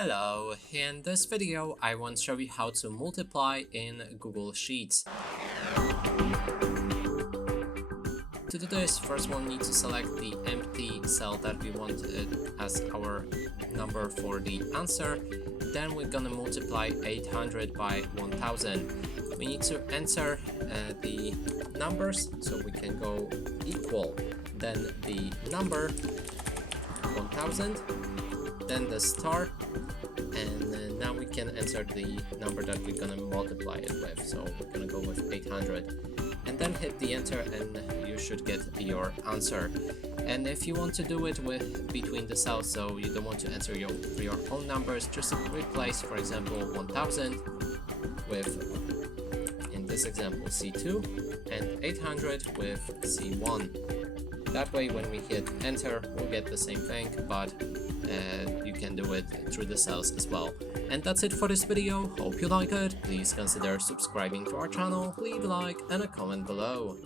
Hello, in this video I want to show you how to multiply in Google Sheets. To do this, first we'll need to select the empty cell that we want as our number for the answer. Then we're gonna multiply 800 by 1000. We need to enter the numbers, so we can go equal, then the number 1000, then the star, and now we can enter the number that we're gonna multiply it with. So we're gonna go with 800 and then hit the enter, and you should get your answer. And if you want to do it with between the cells, so you don't want to enter your own numbers, just replace, for example, 1000 with, in this example, C2, and 800 with C1. That way when we hit enter we'll get the same thing, but you can do it through the cells as well. And that's it for this video. Hope you like it. Please consider subscribing to our channel, leave a like and a comment below.